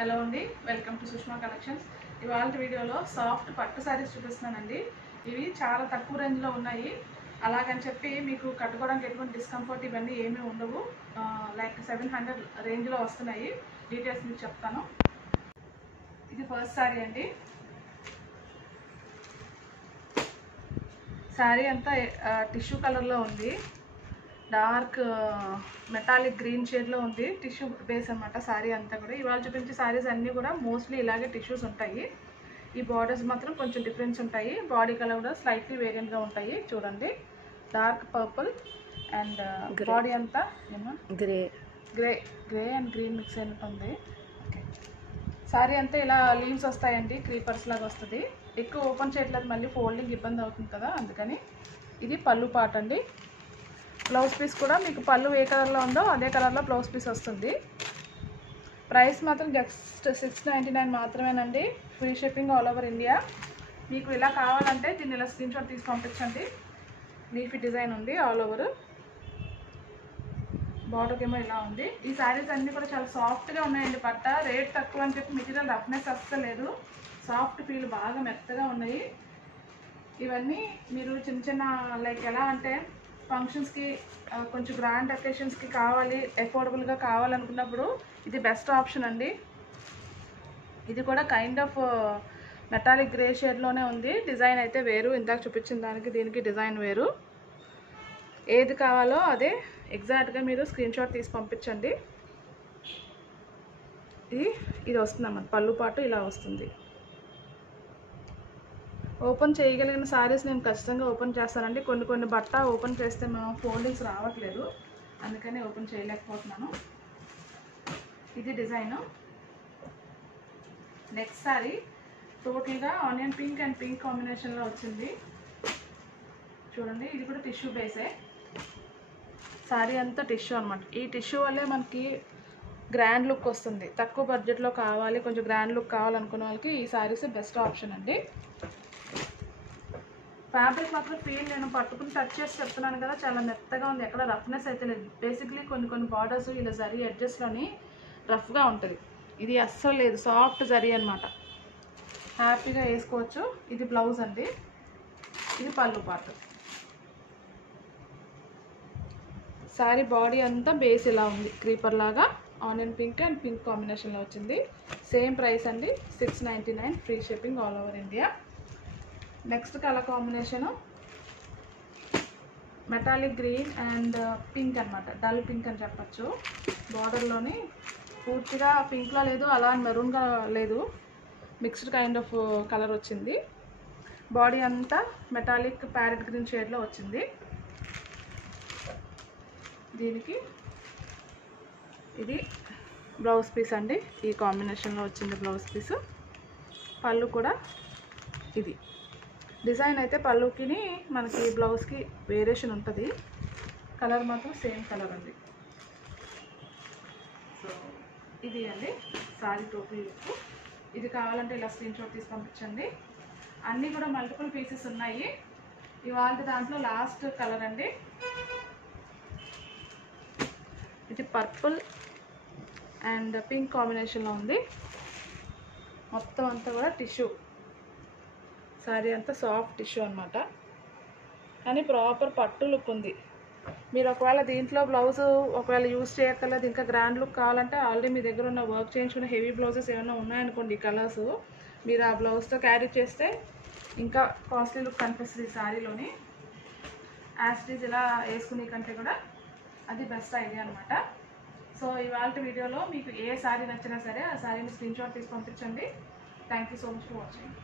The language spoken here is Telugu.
హలో అండి, వెల్కమ్ టు సుష్మా కలెక్షన్స్. ఇవాళ వీడియోలో సాఫ్ట్ పట్టు శారీస్ చూపిస్తున్నానండి. ఇవి చాలా తక్కువ రేంజ్లో ఉన్నాయి. అలాగని చెప్పి మీకు కట్టుకోవడానికి ఎటువంటి డిస్కంఫర్ట్ ఇవన్నీ ఏమీ ఉండవు. లైక్ 700 రేంజ్లో వస్తున్నాయి. డీటెయిల్స్ మీకు చెప్తాను. ఇది ఫస్ట్ శారీ అండి. శారీ అంతా టిష్యూ కలర్లో ఉంది. డార్క్ మెటాలిక్ గ్రీన్ షేడ్లో ఉంది. టిష్యూ బేస్ అనమాట శారీ అంతా కూడా. ఇవాళ చూపించే శారీస్ అన్నీ కూడా మోస్ట్లీ ఇలాగే టిష్యూస్ ఉంటాయి. ఈ బార్డర్స్ మాత్రం కొంచెం డిఫరెన్స్ ఉంటాయి. బాడీ కలర్ కూడా స్లైట్లీ వేరియంట్గా ఉంటాయి. చూడండి, డార్క్ పర్పుల్ అండ్ బాడీ అంతా grey grey grey and green mix అయినట్టుంది. ఓకే, శారీ అంతా ఇలా లీవ్స్ వస్తాయండి, క్రీపర్స్ లాగా వస్తుంది. ఎక్కువ ఓపెన్ చేయట్లేదు, మళ్ళీ ఫోల్డింగ్ ఇబ్బంది అవుతుంది కదా, అందుకని. ఇది పళ్ళు పార్ట్ అండి. బ్లౌజ్ పీస్ కూడా మీకు పళ్ళు ఏ కలర్లో ఉందో అదే కలర్లో బ్లౌజ్ పీస్ వస్తుంది. ప్రైస్ మాత్రం జస్ట్ 699 మాత్రమేనండి. Free shipping all over India. మీకు ఇలా కావాలంటే దీన్ని ఇలా స్క్రీన్ షాట్ తీసి పంపించండి. లీఫీ డిజైన్ ఉంది ఆల్ ఓవర్. బార్డర్కి ఏమో ఇలా ఉంది. ఈ శారీస్ అన్నీ కూడా చాలా సాఫ్ట్గా ఉన్నాయండి. పట్ట రేట్ తక్కువ అని చెప్పి మెటీరియల్ రఫ్నెస్ అస్సలు లేదు. సాఫ్ట్ ఫీల్ బాగా మెత్తగా ఉన్నాయి. ఇవన్నీ మీరు చిన్న చిన్న లైక్ ఎలా అంటే ఫంక్షన్స్కి, కొంచెం గ్రాండ్ అకేషన్స్కి కావాలి, అఫోర్డబుల్గా కావాలనుకున్నప్పుడు ఇది బెస్ట్ ఆప్షన్ అండి. ఇది కూడా కైండ్ ఆఫ్ మెటాలిక్ గ్రే షేడ్లోనే ఉంది. డిజైన్ అయితే వేరు, ఇందాక చూపించిన దానికి దీనికి డిజైన్ వేరు. ఏది కావాలో అదే ఎగ్జాక్ట్గా మీరు స్క్రీన్ షాట్ తీసి పంపించండి. ఇది వస్తుందన్నమాట, పళ్ళు పాటు ఇలా వస్తుంది. ఓపెన్ చేయగలిగిన శారీస్ నేను ఖచ్చితంగా ఓపెన్ చేస్తానండి. కొన్ని బట్ట ఓపెన్ చేస్తే మనం ఫోల్డింగ్స్ రావట్లేదు, అందుకని ఓపెన్ చేయలేకపోతున్నాను. ఇది డిజైను. నెక్స్ట్ శారీ టోటల్గా ఆనియన్ పింక్ అండ్ పింక్ కాంబినేషన్లో వచ్చింది. చూడండి, ఇది కూడా టిష్యూ బేసే. శారీ అంతా టిష్యూ అనమాట. ఈ టిష్యూ వల్లే మనకి గ్రాండ్ లుక్ వస్తుంది. తక్కువ బడ్జెట్లో కావాలి, కొంచెం గ్రాండ్ లుక్ కావాలనుకున్న వాళ్ళకి ఈ శారీస్ బెస్ట్ ఆప్షన్ అండి. ఫ్యాబ్రిక్ మాత్రం ఫీల్ నేను పట్టుకుని టచ్ చేసి చెప్తున్నాను కదా, చాలా మెత్తగా ఉంది. ఎక్కడ రఫ్నెస్ అయితే లేదు. బేసిక్లీ కొన్ని బార్డర్స్ ఇలా జరీ ఎడ్జెస్లోని రఫ్గా ఉంటుంది. ఇది అస్సలు లేదు, సాఫ్ట్ జరీ అనమాట. హ్యాపీగా వేసుకోవచ్చు. ఇది బ్లౌజ్ అండి. ఇది పళ్ళు పార్ట్. శారీ బాడీ అంతా బేస్ ఇలా ఉంది, క్రీపర్ లాగా ఆనియన్ పింక్ అండ్ పింక్ కాంబినేషన్లో వచ్చింది. సేమ్ ప్రైస్ అండి, 699 free shipping all over India. Next colour combination metallic green and pink అనమాట. డల్ పింక్ అని చెప్పచ్చు. బార్డర్లోని పూర్తిగా పింక్లో లేదు, అలా మెరూన్గా లేదు, మిక్స్డ్ కైండ్ ఆఫ్ కలర్ వచ్చింది. బాడీ అంతా మెటాలిక్ ప్యారెట్ గ్రీన్ షేడ్లో వచ్చింది. దీనికి ఇది బ్లౌజ్ పీస్ అండి. ఈ కాంబినేషన్లో వచ్చింది బ్లౌజ్ పీసు. పళ్ళు కూడా ఇది డిజైన్ అయితే పళ్ళుకి మనకి బ్లౌజ్కి వేరియేషన్ ఉంటుంది. కలర్ మాత్రం సేమ్ కలర్ అండి. సో ఇది అండి శారీ టోటల్ లుక్. ఇది కావాలంటే ఇలా స్క్రీన్ షాట్ తీసి పంపించండి. అన్నీ కూడా మల్టిపుల్ పీసెస్ ఉన్నాయి. ఇవాళ దాంట్లో లాస్ట్ కలర్ అండి. ఇది పర్పుల్ అండ్ పింక్ కాంబినేషన్లో ఉంది. మొత్తం అంతా కూడా టిష్యూ. శారీ అంతా సాఫ్ట్ టిష్యూ అనమాట, కానీ ప్రాపర్ పట్టు లుక్ ఉంది. మీరు ఒకవేళ దీంట్లో బ్లౌజ్ ఒకవేళ యూజ్ చేయక్కర్లేదు, ఇంకా గ్రాండ్ లుక్ కావాలంటే ఆల్రెడీ మీ దగ్గర ఉన్న వర్క్ చేయించుకున్న హెవీ బ్లౌజెస్ ఏమైనా ఉన్నాయనుకోండి, ఈ కలర్స్ మీరు ఆ బ్లౌజ్తో క్యారీ చేస్తే ఇంకా కాస్ట్లీ లుక్ కనిపిస్తుంది ఈ శారీలోని. యాస్టీజ్ ఇలా వేసుకునే కంటే కూడా అది బెస్ట్ ఐడియా అనమాట. సో ఇవాళ వీడియోలో మీకు ఏ శారీ నచ్చినా సరే ఆ శారీని స్క్రీన్ షాట్ తీసి పంపించండి. Thank you so much for watching.